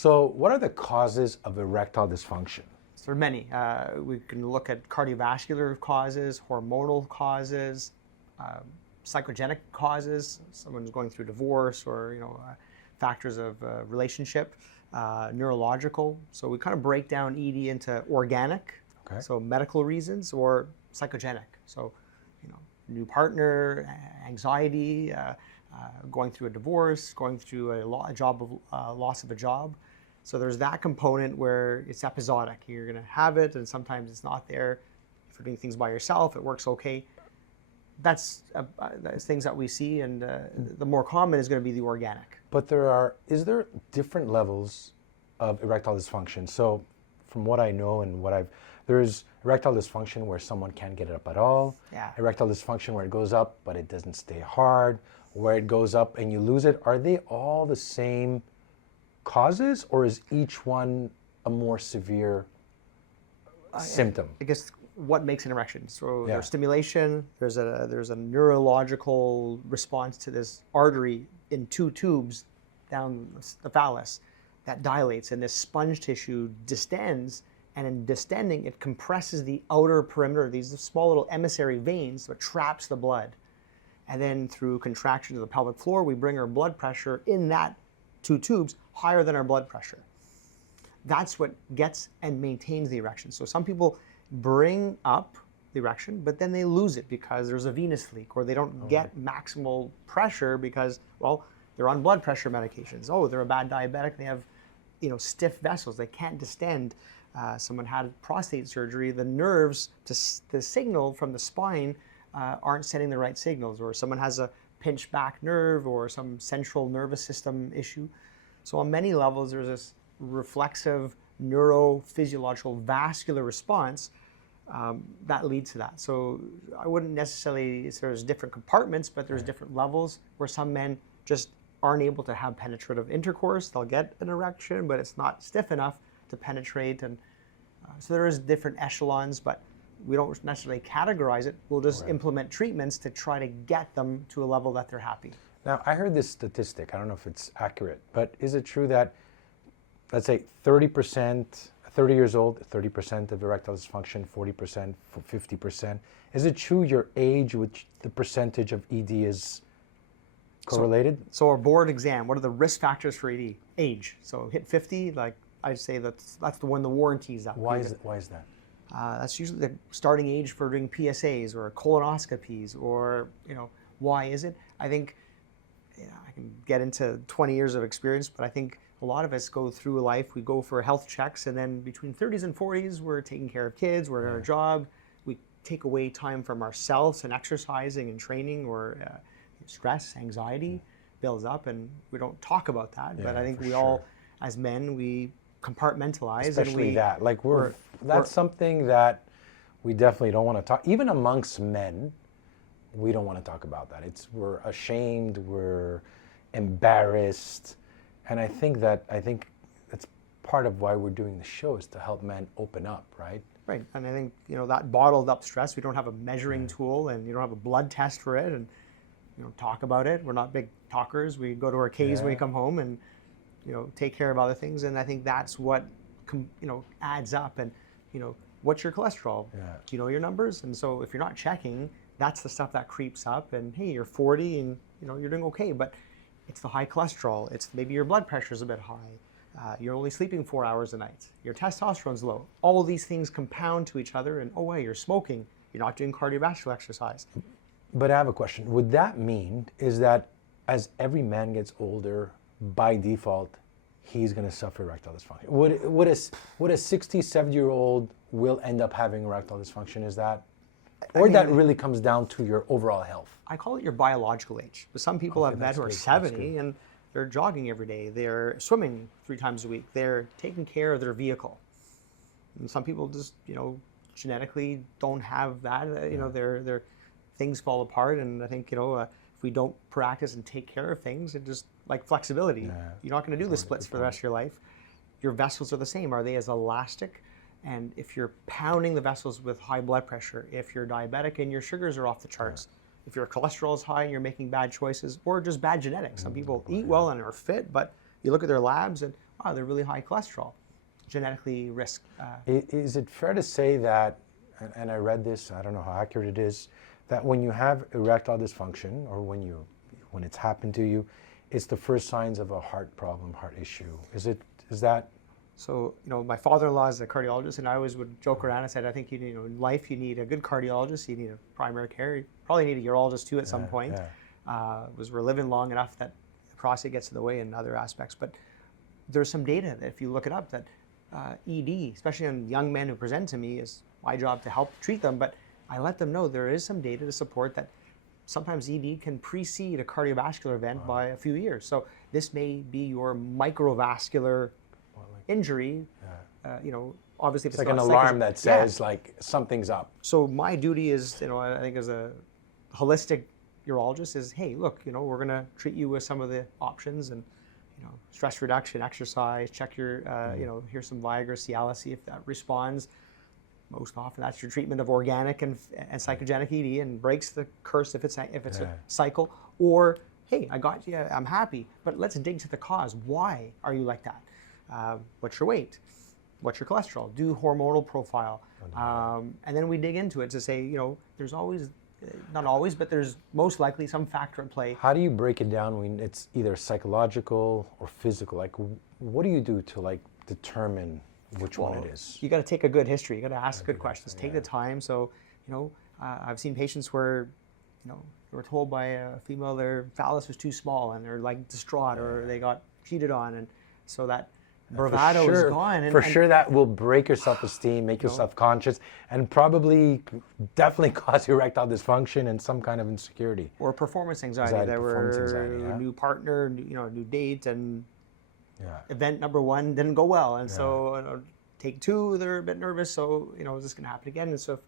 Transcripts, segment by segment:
So what are the causes of erectile dysfunction? So there are many. We can look at cardiovascular causes, hormonal causes, psychogenic causes. Someone's going through divorce, or factors of relationship, neurological. So we kind of break down ED into organic, so medical reasons, or psychogenic. So new partner, anxiety, going through a divorce, going through a loss of a job. So there's that component where it's episodic. You're going to have it, and sometimes it's not there. If you're doing things by yourself, it works okay. That's things that we see, and the more common is going to be the organic. But is there different levels of erectile dysfunction? So from what I know and there's erectile dysfunction where someone can't get it up at all. Yeah. Erectile dysfunction where it goes up, but it doesn't stay hard. Where it goes up and you lose it. Are they all the same causes, or is each one a more severe symptom? I guess what makes an erection? So there's stimulation. There's a neurological response to this artery in two tubes down the phallus that dilates, and this sponge tissue distends. And in distending, it compresses the outer perimeter of these small little emissary veins, so it traps the blood. And then through contraction of the pelvic floor, we bring our blood pressure in that two tubes higher than our blood pressure. That's what gets and maintains the erection. So some people bring up the erection, but then they lose it because there's a venous leak, or they don't get maximal pressure because, well, they're on blood pressure medications. Oh, they're a bad diabetic. They have, stiff vessels. They can't distend. Someone had prostate surgery. The nerves, the signal from the spine aren't sending the right signals, or someone has a pinched back nerve or some central nervous system issue. So on many levels, there's this reflexive neurophysiological vascular response that leads to that. So I wouldn't necessarily, there's different compartments, but there's different levels where some men just aren't able to have penetrative intercourse. They'll get an erection, but it's not stiff enough to penetrate. And so there is different echelons, but we don't necessarily categorize it. We'll just implement treatments to try to get them to a level that they're happy. Now, I heard this statistic. I don't know if it's accurate, but is it true that, let's say 30%, 30 years old, 30% of erectile dysfunction, 40%, 50%. Is it true your age, which the percentage of ED is correlated? So our board exam, what are the risk factors for ED? Age. So hit 50, like I'd say that's the one the warranty's up. Why is that? That's usually the starting age for doing PSAs or colonoscopies, or why is it? I think I can get into 20 years of experience, but I think a lot of us go through life, we go for health checks, and then between 30s and 40s, we're taking care of kids, we're in our job, we take away time from ourselves and exercising and training, or stress, anxiety builds up, and we don't talk about that. But I think we all, as men, we compartmentalize. Especially that's something that we definitely don't want to talk, even amongst men. We don't want to talk about that. We're ashamed, we're embarrassed. And I think that's part of why we're doing the show, is to help men open up, right? Right. And I think, that bottled up stress, we don't have a measuring tool, and you don't have a blood test for it, and talk about it. We're not big talkers. We go to our caves when we come home and, take care of other things. And I think that's what, adds up. And, what's your cholesterol? Yeah. Do you know your numbers? And so if you're not checking, that's the stuff that creeps up. And hey, you're 40 and, you're doing okay, but it's the high cholesterol. It's maybe your blood pressure is a bit high. You're only sleeping 4 hours a night. Your testosterone's low. All of these things compound to each other. And you're smoking. You're not doing cardiovascular exercise. But I have a question. Would that mean is that as every man gets older, by default, he's going to suffer erectile dysfunction? Would a 60, 70-year-old will end up having erectile dysfunction? Is that? Or that really comes down to your overall health? I call it your biological age. But some people I've met who are 70 and they're jogging every day. They're swimming 3 times a week. They're taking care of their vehicle. And some people just, genetically don't have that. Their things fall apart. And I think, if we don't practice and take care of things, it just, like flexibility. You're not going to do the splits for the rest of your life. Your vessels are the same. Are they as elastic? And if you're pounding the vessels with high blood pressure, if you're diabetic and your sugars are off the charts, if your cholesterol is high and you're making bad choices, or just bad genetics. Some people eat well and are fit, but you look at their labs and, oh, they're really high cholesterol, genetically risk. Is it fair to say that, and I read this, I don't know how accurate it is, that when you have erectile dysfunction, or when it's happened to you, it's the first signs of a heart problem, heart issue? Is that? So, my father-in-law is a cardiologist, and I always would joke around and said, I think in life you need a good cardiologist, you need a primary care, you probably need a urologist too at some point. Because we're living long enough that the prostate gets in the way in other aspects. But there's some data that if you look it up, that ED, especially on young men who present to me, is my job to help treat them, but I let them know there is some data to support that sometimes ED can precede a cardiovascular event by a few years. So this may be your microvascular injury, obviously if it's like an alarm that says like something's up. So my duty is, I think as a holistic urologist is, hey, look, we're going to treat you with some of the options and, stress reduction, exercise, check your, here's some Viagra, Cialis, see if that responds. Most often that's your treatment of organic and psychogenic ED and breaks the curse if it's a cycle. Or, hey, I got you, I'm happy, but let's dig to the cause. Why are you like that? What's your weight? What's your cholesterol? Do hormonal profile. And then we dig into it to say, there's always, not always, but there's most likely some factor at play. How do you break it down when it's either psychological or physical? Like, what do you do to determine which one it is? You got to take a good history. You got to ask good questions. Take the time. So, I've seen patients where, they were told by a female their phallus was too small and they're distraught or they got cheated on, and so that bravado is gone. And sure, that will break your self-esteem, make you self-conscious, and definitely cause erectile dysfunction and some kind of insecurity. Or performance anxiety. New partner, new date, and event number one didn't go well, and so take two, they're a bit nervous. So is this going to happen again? And so,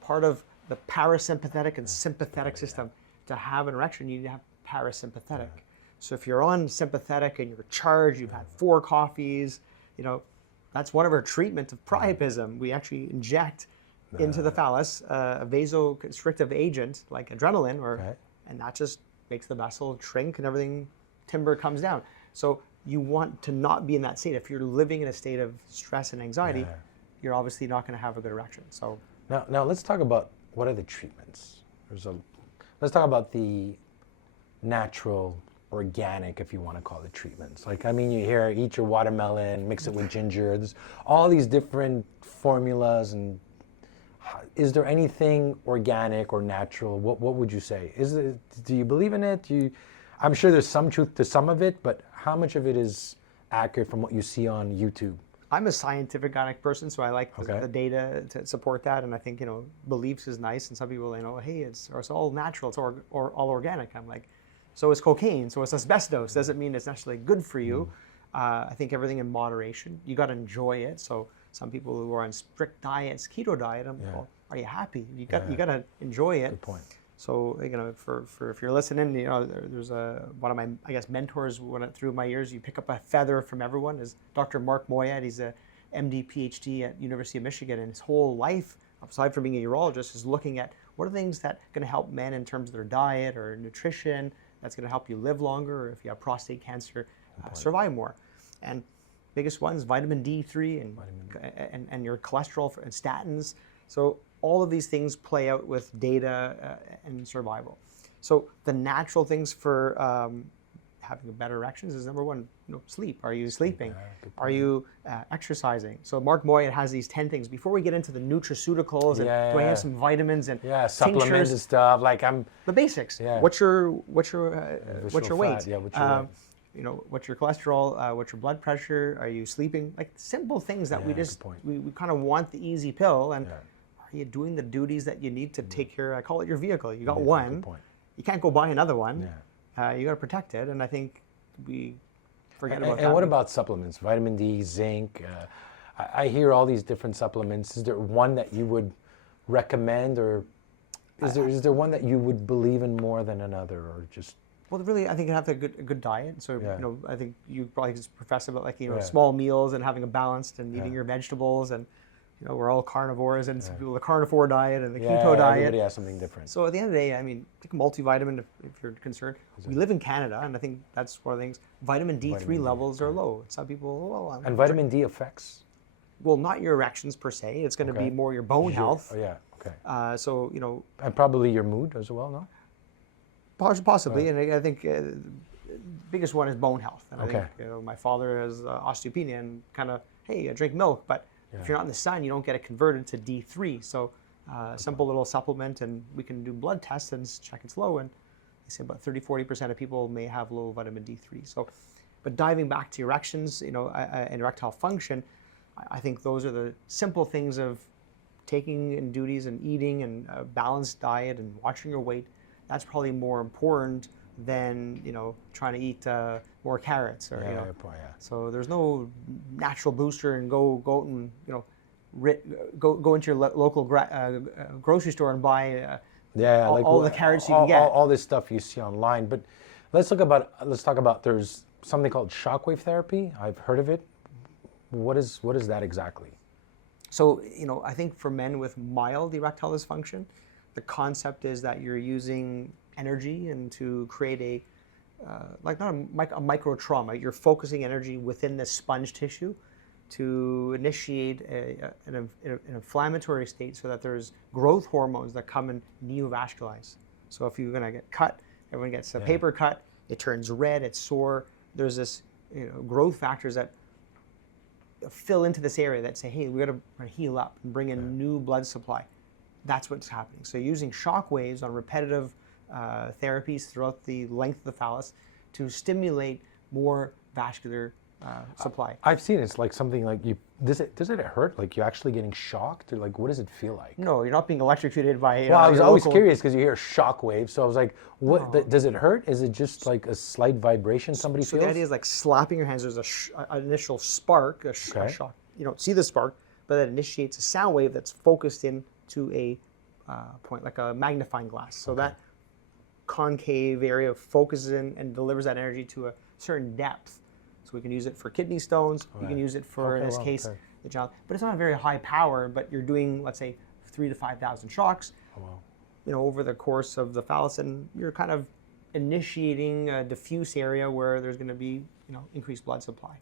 part of the parasympathetic and sympathetic system to have an erection, you need to have parasympathetic. So if you're on sympathetic and you're charged, you've had 4 coffees, that's one of our treatment of priapism. We actually inject into the phallus a vasoconstrictive agent like adrenaline, and that just makes the vessel shrink and everything, timber comes down. So you want to not be in that state. If you're living in a state of stress and anxiety, you're obviously not going to have a good erection. So now let's talk about what are the treatments. Let's talk about the natural, organic, if you want to call it, treatments. You hear eat your watermelon, mix it with ginger. There's all these different formulas. And is there anything organic or natural? What would you say? Do you believe in it? I'm sure there's some truth to some of it, but how much of it is accurate from what you see on YouTube? I'm a scientific kind of person, so I like the data to support that. And I think, beliefs is nice. And some people, hey, it's all natural, it's all organic. I'm like, so is cocaine, so is asbestos. Doesn't mean it's necessarily good for you. I think everything in moderation. You got to enjoy it. So some people who are on strict diets, keto diet, are you happy? You got to enjoy it. Good point. So for if you're listening, there's one of my mentors went through my years. You pick up a feather from everyone. Is Dr. Mark Moyad. He's a MD PhD at University of Michigan, and his whole life, aside from being a urologist, is looking at what are things that are going to help men in terms of their diet or nutrition. That's going to help you live longer, or if you have prostate cancer, survive more. And biggest ones, vitamin D3 and your cholesterol and statins. So all of these things play out with data and survival. So the natural things for having better erections is number one, sleep. Are you sleeping? Are you exercising? So Mark Moyad has these 10 things. Before we get into the nutraceuticals and do I have some vitamins and supplements tinctures, and stuff, the basics. Yeah. What's your weight? What's your weight? What's your cholesterol? What's your blood pressure? Are you sleeping? Simple things that we kind of want the easy pill. And are you doing the duties that you need to take care? I call it your vehicle. You got one. You can't go buy another one. You got to protect it. And I think we forget about that. And what about supplements? Vitamin D, zinc. I hear all these different supplements. Is there one that you would recommend, or is there one that you would believe in more than another, or just? Well, really, I think you have to have a good diet. So, I think you probably just profess about small meals and having a balanced and eating your vegetables and, we're all carnivores, and some people the carnivore diet and the keto Yeah, diet. everybody has something different. So some people the carnivore diet and the Yeah, keto diet. everybody has something different. So at the end of the day, I mean, take a multivitamin if you're concerned. We live in Canada, and I think that's one of the things. Vitamin D3 Vitamin D, levels are low. Some people, well, And vitamin D affects? well, not your erections per se. It's going to be more your bone health. Oh, yeah, okay. So And probably your mood as well, no? possibly, and I think biggest one is bone health. And I Okay. think my father has osteopenia, and kind of, hey, I drink milk, but if you're not in the sun, you don't get it converted to D3. So simple little supplement, and we can do blood tests and check it's low, and they say about 30-40% of people may have low vitamin D3. So, but diving back to erections, and erectile function, I think those are the simple things of taking in duties and eating and a balanced diet and watching your weight. That's probably more important than trying to eat more carrots or So there's no natural booster and go out and go into your local grocery store and buy all the carrots you can get. All this stuff you see online. But let's talk about there's something called shockwave therapy. I've heard of it. What is that exactly? So I think for men with mild erectile dysfunction, the concept is that you're using energy and to create a not a micro trauma. You're focusing energy within the sponge tissue to initiate an inflammatory state, so that there's growth hormones that come and neovascularize. So if you're going to get cut, everyone gets a paper cut, it turns red, it's sore. There's this growth factors that fill into this area that say, hey, we got to heal up and bring in new blood supply. That's what's happening. So using shock waves on repetitive therapies throughout the length of the phallus to stimulate more vascular supply. I've seen it's like something like does it hurt? Like you're actually getting shocked, or like what does it feel like? No, you're not being electrocuted by. Well, I was always curious because you hear shock waves, so I was like, what does it hurt? Is it just like a slight vibration somebody feels? So the idea is like slapping your hands. There's an initial spark, a shock. You don't see the spark, but that initiates a sound wave that's focused into a point, like a magnifying glass. So that concave area focuses in and delivers that energy to a certain depth. So we can use it for kidney stones. You can use it for, in this case, the child. But it's not a very high power, but you're doing, let's say, 3,000 to 5,000 shocks, over the course of the phallus, and you're kind of initiating a diffuse area where there's going to be, increased blood supply.